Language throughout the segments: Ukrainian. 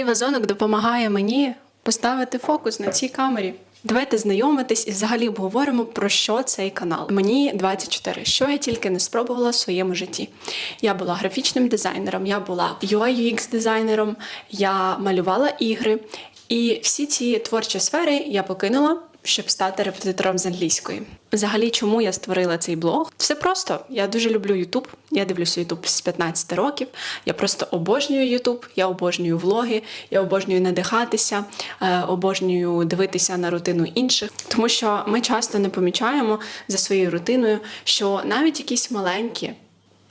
Цей вазонок допомагає мені поставити фокус на цій камері. Давайте знайомитись і взагалі обговоримо про що цей канал. Мені 24, що я тільки не спробувала в своєму житті. Я була графічним дизайнером, я була UI UX дизайнером, я малювала ігри, і всі ці творчі сфери я покинула. Щоб стати репетитором з англійської, взагалі, чому я створила цей блог? Все просто. Я дуже люблю Ютуб. Я дивлюся Ютуб з 15 років. Я просто обожнюю Ютуб, я обожнюю влоги, я обожнюю надихатися, е, обожнюю дивитися на рутину інших, тому що ми часто не помічаємо за своєю рутиною, що навіть якісь маленькі.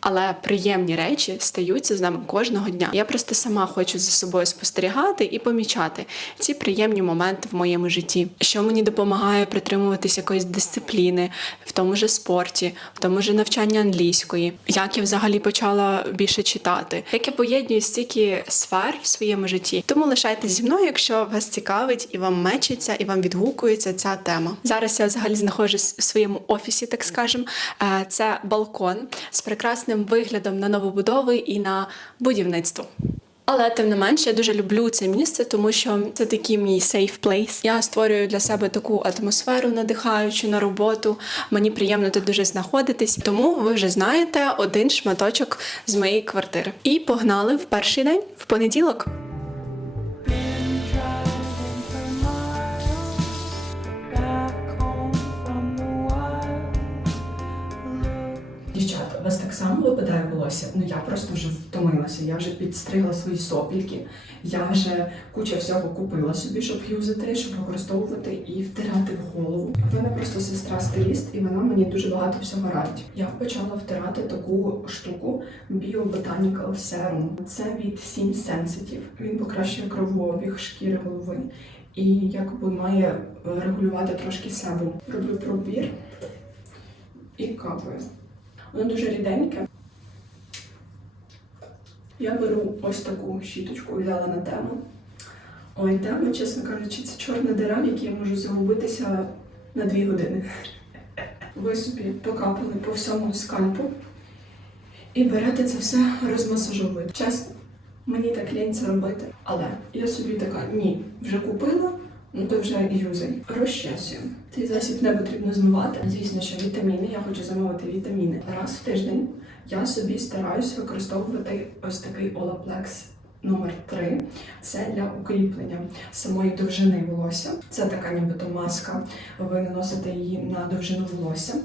Але приємні речі стаються з нами кожного дня. Я просто сама хочу за собою спостерігати і помічати ці приємні моменти в моєму житті, що мені допомагає притримуватись якоїсь дисципліни в тому же спорті, в тому же навчанні англійської, як я взагалі почала більше читати, як я поєдную стільки сфер в своєму житті. Тому лишайтесь зі мною, якщо вас цікавить і вам мечиться, і вам відгукується ця тема. Зараз я взагалі знаходжусь в своєму офісі, так скажем. Е, Це балкон з прекрасним виглядом на новобудови і на будівництво. Але тим не менш, я дуже люблю це місце, тому що це такий мій safe place. Я створюю для себе таку атмосферу, надихаючу на роботу. Мені приємно тут дуже знаходитись. Тому ви вже знаєте один шматочок з моєї квартири. І погнали в перший день в понеділок. Випадає волосся? Ну я просто вже втомилася. Я вже підстригла свої сопільки. Я вже куча всього купила собі, щоб юзати, щоб використовувати і втирати в голову. В мене просто сестра стиліст, і вона мені дуже багато всього радить. Я почала втирати таку штуку Bio Botanical Serum. Це від Skin Sensitive. Він покращує кровообіг шкіри голови і якби має е, регулювати трошки себум. Роблю пробір і капаю. Воно дуже ріденьке. Я беру ось таку щіточку, взяла на тему. Ой, тема, чесно кажучи, це чорна дира, в якій я можу загубитися на дві години. Ви собі покапали по всьому скальпу і берете це все розмасажовуєте. Чесно, мені так лінь це робити. Але я собі така, ні, вже купила, ну то вже юзай. Розчесуємо. Цей засіб не потрібно змивати. Звісно, що вітаміни. Я хочу замовити вітаміни. Раз в тиждень я собі стараюсь використовувати ось такий Olaplex номер 3 Це для укріплення самої довжини волосся. Це така нібито маска. Ви наносите її на довжину волосся.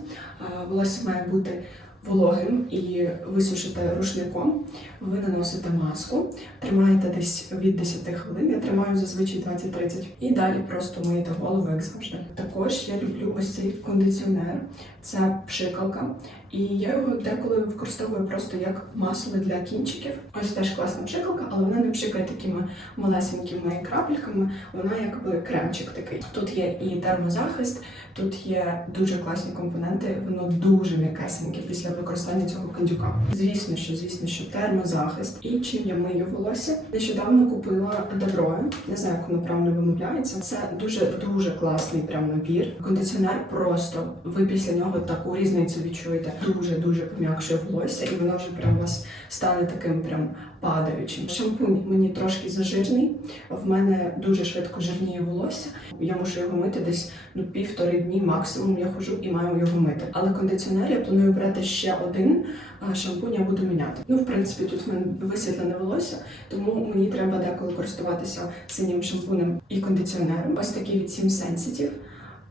Волосся має бути вологим і висушите рушником. Ви наносите маску, тримаєте десь від 10 хвилин. Я тримаю зазвичай 20-30. І далі просто миєте голову, як завжди. Також я люблю ось цей кондиціонер. Це пшикалка. І я його деколи використовую просто як масло для кінчиків. Ось теж класна пшикалка, але вона не пшикає такими малесенькими крапельками. Вона якби кремчик такий. Тут є і термозахист, тут є дуже класні компоненти. Воно дуже м'якесеньке після використання цього кондюка. Звісно, що звісно, що термозахист. І чим я мию волосся. Нещодавно купила Доброю. Не знаю, як воно правильно вимовляється. Це дуже дуже класний прям набір. Кондиціонер просто ви після нього таку різницю відчуєте. Дуже дуже пом'якшує волосся, і воно вже прям у вас стане таким прям падаючим. Шампунь мені трошки зажирний. В мене дуже швидко жирніє волосся. Я мушу його мити десь ну півтори дні максимум. Я ходжу і маю його мити. Але кондиціонер я планую брати ще один. А шампунь я буду міняти. Ну, в принципі, тут в мене висвітлене волосся, тому мені треба деколи користуватися синім шампунем і кондиціонером. Ось такий від Sim Sensitive.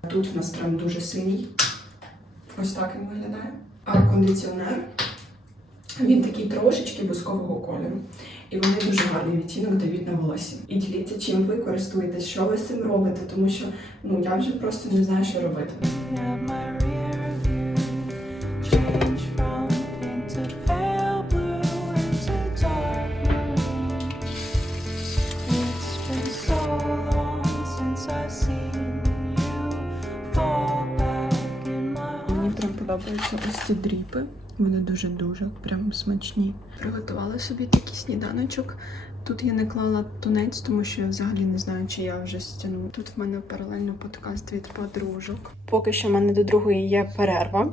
Тут в нас прям дуже синій. Ось так він виглядає. Кондиціонер він такий трошечки бускового кольору. І вони дуже гарний відтінок дають на волосі. І діліться, чим ви користуєтесь, що ви з цим робите, тому що ну я вже просто не знаю, що робити. Подобаються ось ці дріпи. Вони дуже-дуже прям смачні. Приготувала собі такий сніданочок. Тут я не клала тунець, тому що я взагалі не знаю, чи я вже стягну. Тут в мене паралельно подкаст від подружок. Поки що в мене до другої є перерва.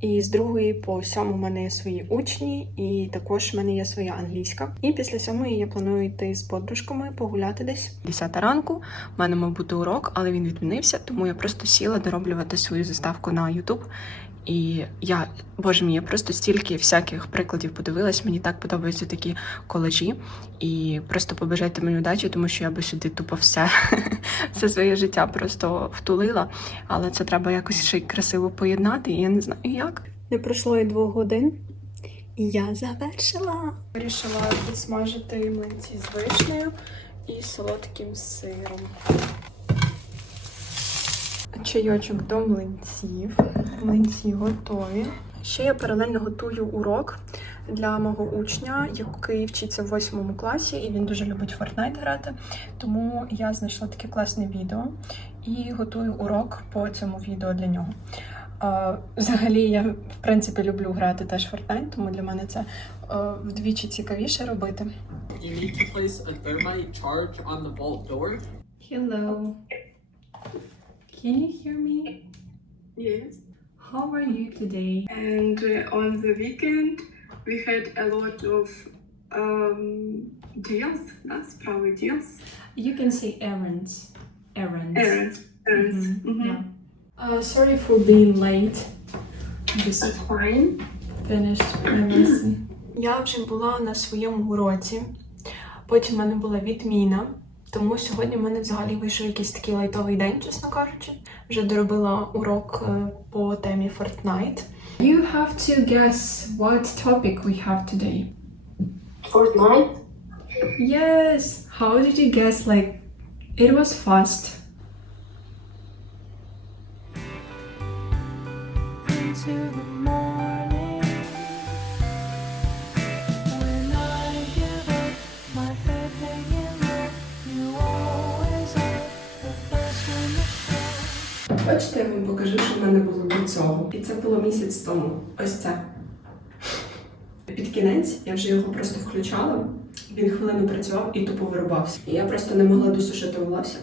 І з другої по сьому в мене є свої учні, і також в мене є своя англійська. І після сьомої я планую йти з подружками погуляти десь. Десята ранку. У мене мав бути урок, але він відмінився, тому я просто сіла дороблювати свою заставку на YouTube. І я, боже мій, я просто стільки всяких прикладів подивилась. Мені так подобаються такі колажі. І просто побажайте мені удачі, тому що я би сюди тупо все, все своє життя просто втулила. Але це треба якось ще й красиво поєднати, і я не знаю як. Не пройшло і двох годин, і я завершила. Вирішила підсмажити млинці з вишнею і солодким сиром. Чайочок до млинців. Млинці готові. Ще я паралельно готую урок для мого учня, який вчиться в восьмому класі, і він дуже любить Fortnite грати. Тому я знайшла таке класне відео і готую урок по цьому відео для нього. Взагалі, я в принципі люблю грати теж Fortnite, тому для мене це вдвічі цікавіше робити. You need to place a thermite charge on the vault door. Hello. Can you hear me? Yes. How are you today? And uh, on the weekend we had a lot of um, deals, да, справи deals. You can say errands. Errands. Errands. Errands. Mhm, Mhm. yeah. Uh, sorry for being late. Just That's fine. finished my lesson. Я вже була на своєму уроці. Потім в мене була відміна. Тому сьогодні в мене взагалі вийшов якийсь такий лайтовий день, чесно кажучи. Вже доробила урок е, по темі Fortnite. You have to guess what topic we have today. Fortnite? Yes. How did you guess? Like, it was fast. into the morning. Хочете, я вам покажу, що в мене було до цього. І це було місяць тому. Ось це. Під кінець я вже його просто включала. Він хвилину працював і тупо вирубався. І я просто не могла досушити волосся.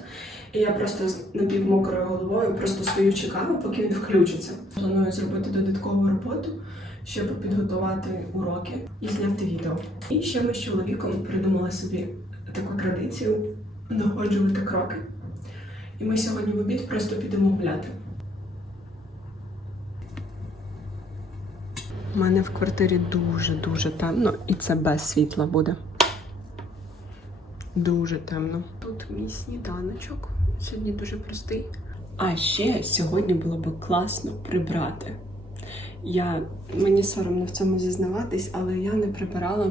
І я просто з напівмокрою головою просто стою чекаю, поки він включиться. Планую зробити додаткову роботу, щоб підготувати уроки і зняти відео. І ще ми з чоловіком придумали собі таку традицію доходжувати кроки. І ми сьогодні в обід просто підемо гуляти. У мене в квартирі дуже-дуже темно, і це без світла буде. Дуже темно. Тут мій сніданочок. Сьогодні дуже простий. А ще сьогодні було б класно прибрати. Я мені соромно в цьому зізнаватись, але я не прибирала.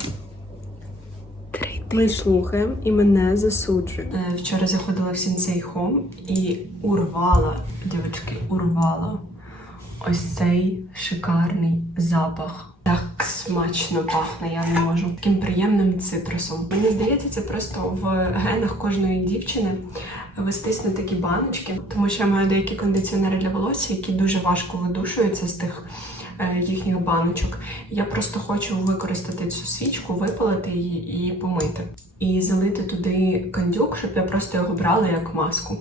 Ми слухаємо і мене засуджують. Е, Вчора заходила в Сінсей Home і урвала, дівчатки, урвала ось цей шикарний запах. Так смачно пахне, я не можу. Таким приємним цитрусом. Мені здається, це просто в генах кожної дівчини вестись на такі баночки, тому що я маю деякі кондиціонери для волосся, які дуже важко видушуються з тих їхніх баночок. Я просто хочу використати цю свічку, випалити її і помити. І залити туди кандюк, щоб я просто його брала як маску.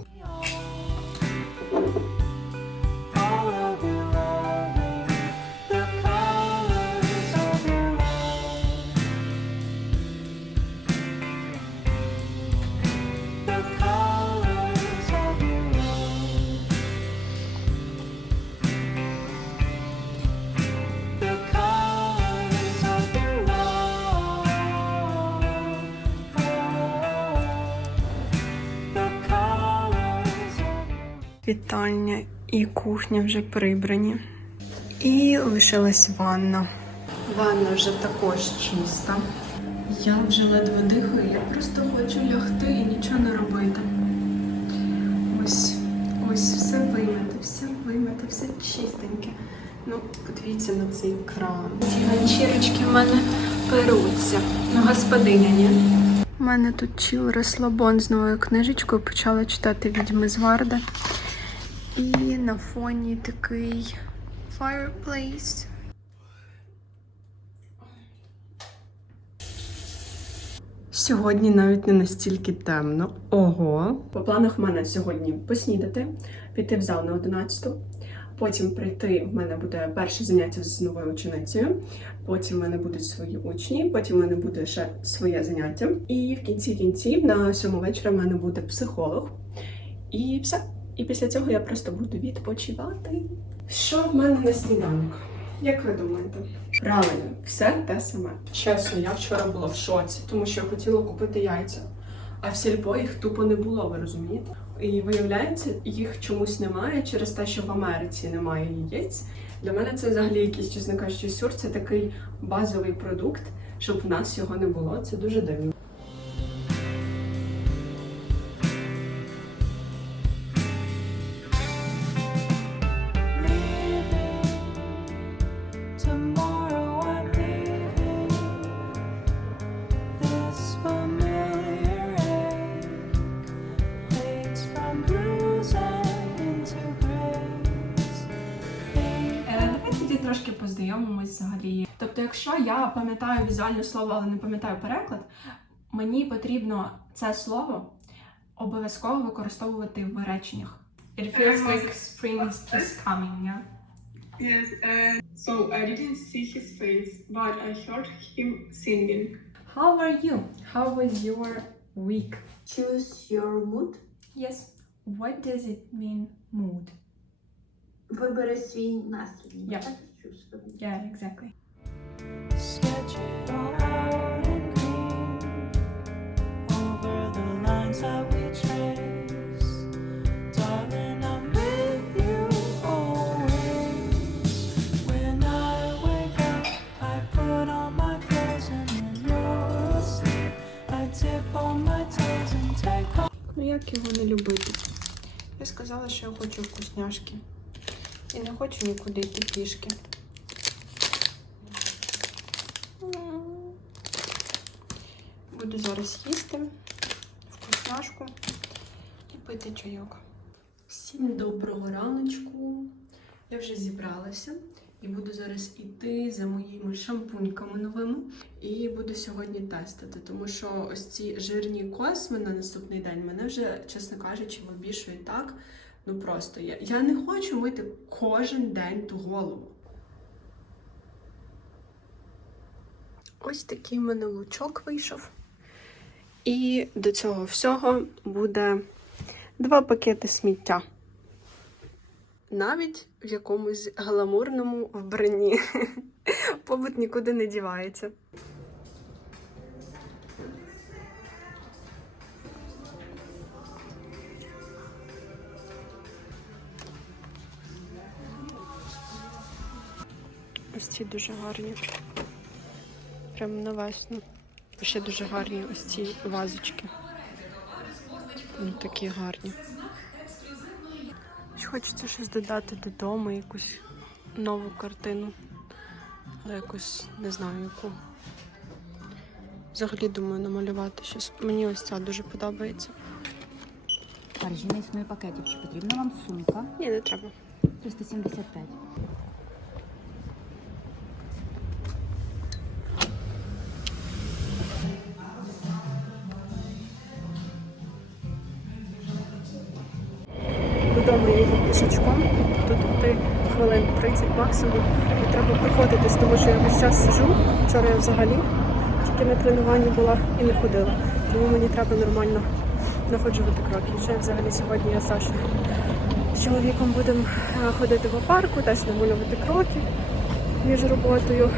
Вітальня і кухня вже прибрані. І лишилась ванна. Ванна вже також чиста. Я вже ледве дихаю, я просто хочу лягти і нічого не робити. Ось, ось все вимите, все вимите, все чистеньке. Ну, подивіться на цей кран. Ці ганчірочки в мене перуться. Ну, господиня, ні? У мене тут чіл розслабон з новою книжечкою, почала читати відьми з Варда. І на фоні такий fireplace. Сьогодні навіть не настільки темно. Ого. По планах в мене сьогодні поснідати, піти в зал на 11, Потім прийти в мене буде перше заняття з новою ученицею. Потім в мене будуть свої учні, потім в мене буде ще своє заняття. І в кінці кінців на сьому вечора в мене буде психолог. І все. І після цього я просто буду відпочивати. Що в мене на сніданок? Як ви думаєте? Правильно, все те саме. Чесно, я вчора була в шоці, тому що я хотіла купити яйця. А в сільпо їх тупо не було, ви розумієте? І виявляється, їх чомусь немає через те, що в Америці немає яєць. Для мене це взагалі якийсь, чесно кажучи, сюр. Це такий базовий продукт, щоб в нас його не було. Це дуже дивно. Пам'ятаю візуальне слово, але не пам'ятаю переклад, мені потрібно це слово обов'язково використовувати в реченнях. It feels like spring is coming, yeah? Yes, and so I didn't see his face, but I heard him singing. How are you? How was your week? Choose your mood. Yes. What does it mean, mood? Вибери свій настрій. Yeah, exactly. Ну як його не любити? Я сказала, що я хочу вкусняшки. І не хочу нікуди йти пішки. Буду зараз їсти вкусняшку і пити чайок. Всім доброго раночку. Я вже зібралася і буду зараз іти за моїми шампуньками новими. І буду сьогодні тестити, тому що ось ці жирні косми на наступний день мене вже, чесно кажучи, вибішують так. Ну просто я, я не хочу мити кожен день ту голову. Ось такий в мене лучок вийшов. І до цього всього буде два пакети сміття. Навіть в якомусь гламурному вбранні. Побут нікуди не дівається. Ось ці дуже гарні. Прям на весну. Ще дуже гарні ось ці вазочки. Вони такі гарні. Хочеться щось додати додому, якусь нову картину. Але якусь не знаю яку. Взагалі думаю намалювати щось. Мені ось ця дуже подобається. Аржіна існує пакетів. Чи потрібна вам сумка? Ні, не треба. 375. Максимум. І треба проходитись, тому що я весь час сижу. Вчора я взагалі тільки на тренуванні була і не ходила. Тому мені треба нормально находжувати кроки. Ще взагалі сьогодні я з Сашою з чоловіком будемо е, ходити по парку, теж намалювати кроки між роботою.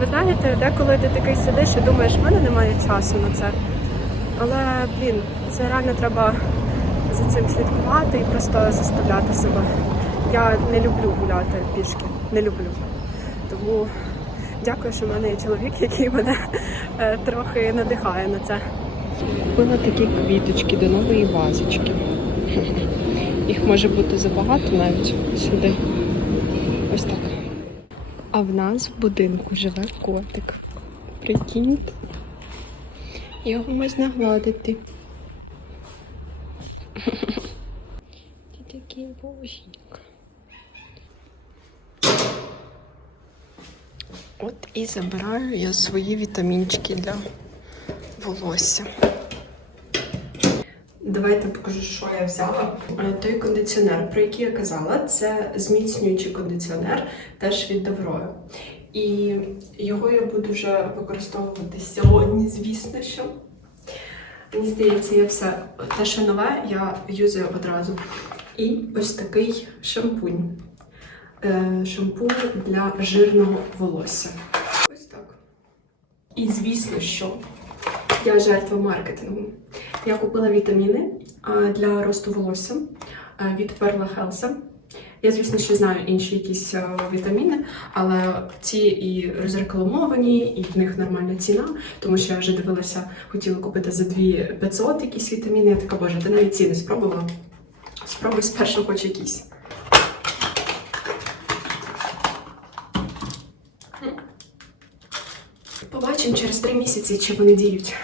Ви знаєте, деколи ти такий сидиш і думаєш, в мене немає часу на це. Але, блін, це реально треба за цим слідкувати і просто заставляти себе. Я не люблю гуляти пішки, не люблю. Тому дякую, що в мене є чоловік, який мене е, трохи надихає на це. Купила такі квіточки до нової вазочки. Їх може бути забагато навіть сюди. Ось так. А в нас в будинку живе котик. Прикиньте. Його можна гладити. Ти такий боженька. От і забираю я свої вітамінчики для волосся. Давайте покажу, що я взяла. Е, Той кондиціонер, про який я казала, це зміцнюючий кондиціонер, теж від Деврою. І його я буду вже використовувати сьогодні, звісно, що. Мені здається, я все те, що нове, я юзаю одразу. І ось такий шампунь. Е, шампунь для жирного волосся. Ось так. І звісно, що я жертва маркетингу. Я купила вітаміни для росту волосся від Perla Health. Я, звісно, ще знаю інші якісь вітаміни, але ці і розрекламовані, і в них нормальна ціна, тому що я вже дивилася, хотіла купити за 2500 якісь вітаміни. Я така, боже, ти навіть ці не спробувала. Спробуй спершу хоч якісь. Побачимо через три місяці, чи вони діють.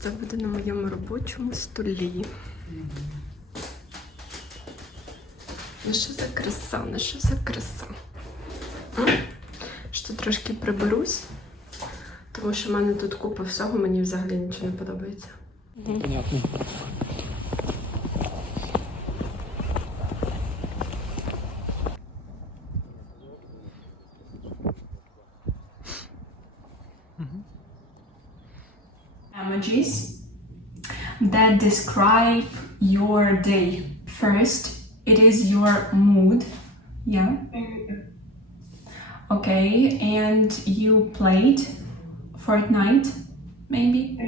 Це буде на моєму робочому столі. Ну що за краса, ну що за краса? Що трошки приберусь, тому що в мене тут купа всього, мені взагалі нічого не подобається. Понятно. Describe your day. First, it is your mood. Yeah. Okay, and you played Fortnite, maybe?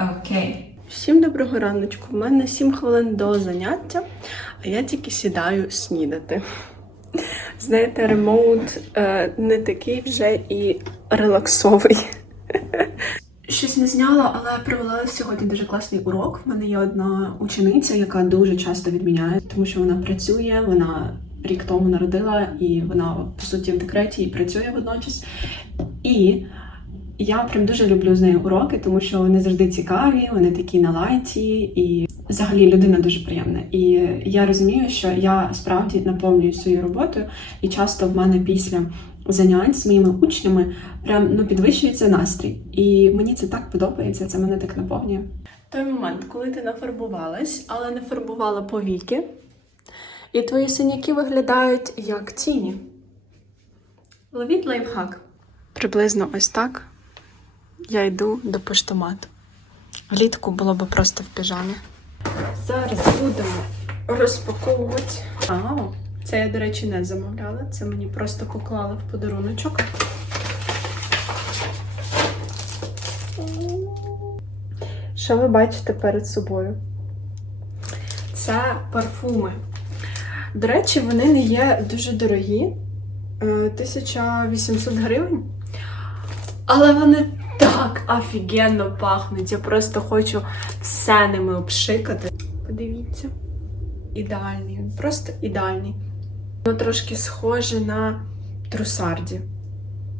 Окей. Всім доброго раночку. У мене 7 хвилин до заняття, а я тільки сідаю снідати. Знаєте, ремоут е, не такий вже і релаксовий. Щось не зняла, але провела сьогодні дуже класний урок. В мене є одна учениця, яка дуже часто відміняє, тому що вона працює, вона рік тому народила, і вона по суті в декреті і працює водночас. І я прям дуже люблю з нею уроки, тому що вони завжди цікаві, вони такі на лайті, і взагалі людина дуже приємна. І я розумію, що я справді наповнюю свою роботою, і часто в мене після занять з моїми учнями прям ну підвищується настрій. І мені це так подобається, це мене так наповнює. Той момент, коли ти нафарбувалась, але не фарбувала повіки, і твої синяки виглядають як тіні. Ловіть лайфхак. Приблизно ось так я йду до поштомату. Влітку було б просто в піжамі. Зараз будемо розпаковувати. А, це я, до речі, не замовляла. Це мені просто поклали в подаруночок. Що ви бачите перед собою? Це парфуми. До речі, вони не є дуже дорогі. Е, 1800 гривень. Але вони так офігенно пахнуть. Я просто хочу все ними обшикати. Подивіться. Ідеальний, просто ідеальний. Воно трошки схоже на трусарді.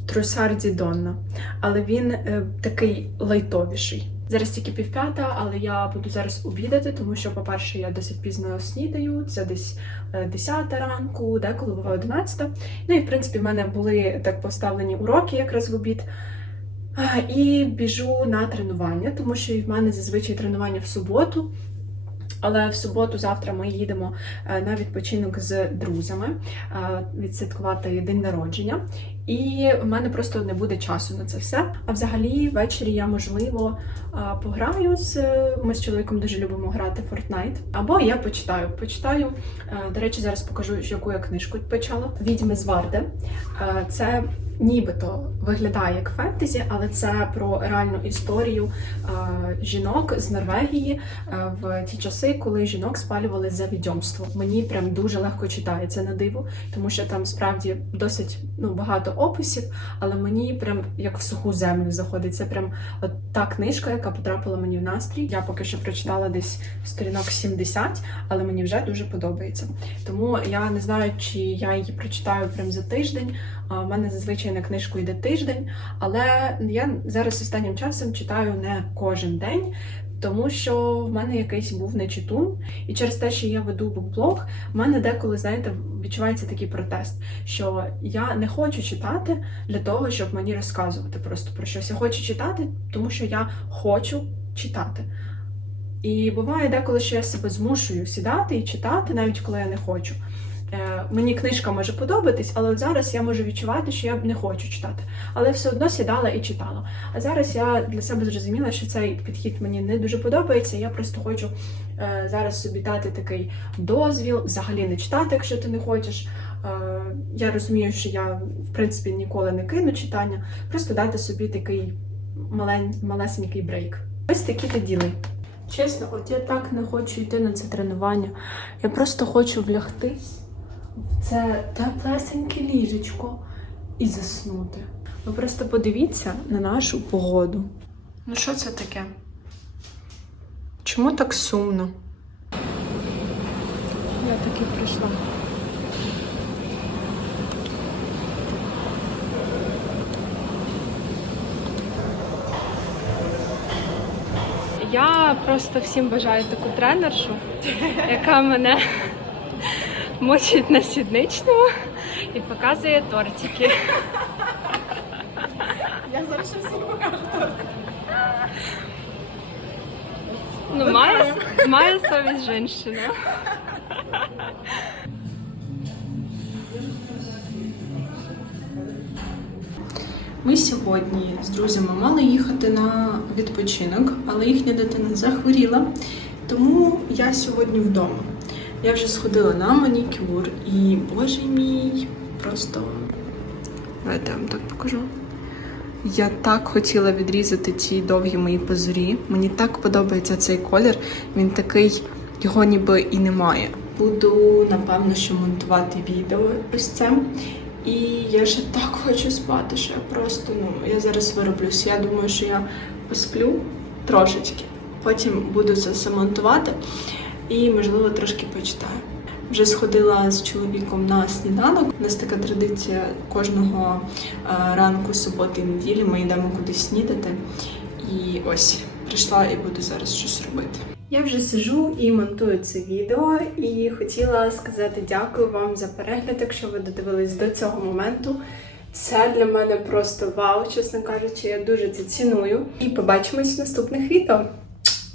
Трусарді Донна. Але він е, такий лайтовіший. Зараз тільки півп'ята, але я буду зараз обідати, тому що, по-перше, я досить пізно снідаю, це десь е, 10 ранку, деколи буває 11. Ну і в принципі в мене були так поставлені уроки якраз в обід. І біжу на тренування, тому що в мене зазвичай тренування в суботу. Але в суботу завтра ми їдемо е, на відпочинок з друзями е, відсвяткувати день народження. І в мене просто не буде часу на це все. А взагалі, ввечері я можливо е, пограю з ми з чоловіком дуже любимо грати Fortnite. Або я почитаю. Почитаю. До речі, зараз покажу, яку я книжку почала. Відьми з Варди. Е, Це нібито виглядає як фентезі, але це про реальну історію е, жінок з Норвегії е, в ті часи, коли жінок спалювали за відьомство. Мені прям дуже легко читається на диво, тому що там справді досить ну багато описів, але мені прям як в суху землю заходить. Це прям от та книжка, яка потрапила мені в настрій. Я поки що прочитала десь сторінок 70, але мені вже дуже подобається. Тому я не знаю, чи я її прочитаю прям за тиждень. У мене зазвичай на книжку йде тиждень, але я зараз останнім часом читаю не кожен день. Тому що в мене якийсь був нечитун, і через те, що я веду букблог, в мене деколи, знаєте, відчувається такий протест, що я не хочу читати для того, щоб мені розказувати просто про щось. Я хочу читати, тому що я хочу читати. І буває деколи, що я себе змушую сідати і читати, навіть коли я не хочу. Е, Мені книжка може подобатись, але зараз я можу відчувати, що я не хочу читати. Але все одно сідала і читала. А зараз я для себе зрозуміла, що цей підхід мені не дуже подобається. Я просто хочу е, зараз собі дати такий дозвіл, взагалі не читати, якщо ти не хочеш. Е, я розумію, що я в принципі ніколи не кину читання, просто дати собі такий малень, малесенький брейк. Ось такі то діли. Чесно, от я так не хочу йти на це тренування. Я просто хочу влягтись це теплесеньке ліжечко і заснути. Ви просто подивіться на нашу погоду. Ну що це таке? Чому так сумно? Я таки прийшла. Я просто всім бажаю таку тренершу, яка мене мочить на сідничному і показує тортики. Я зараз всім покажу торт. Ну, має, має совість жінщина. Ми сьогодні з друзями мали їхати на відпочинок, але їхня дитина захворіла, тому я сьогодні вдома. Я вже сходила на манікюр і, боже мій, просто давайте я вам так покажу. Я так хотіла відрізати ці довгі мої позорі. Мені так подобається цей колір. Він такий, його ніби і немає. Буду напевно, що монтувати відео ось це. І я ще так хочу спати, що я просто ну я зараз вироблюсь. Я думаю, що я посплю трошечки. Потім буду це все монтувати і, можливо, трошки почитаю. Вже сходила з чоловіком на сніданок. У нас така традиція кожного е, ранку, суботи і неділі. Ми йдемо кудись снідати. І ось прийшла і буду зараз щось робити. Я вже сижу і монтую це відео, і хотіла сказати дякую вам за перегляд, якщо ви додивились до цього моменту. Це для мене просто вау, чесно кажучи, я дуже це ціную. І побачимось в наступних відео.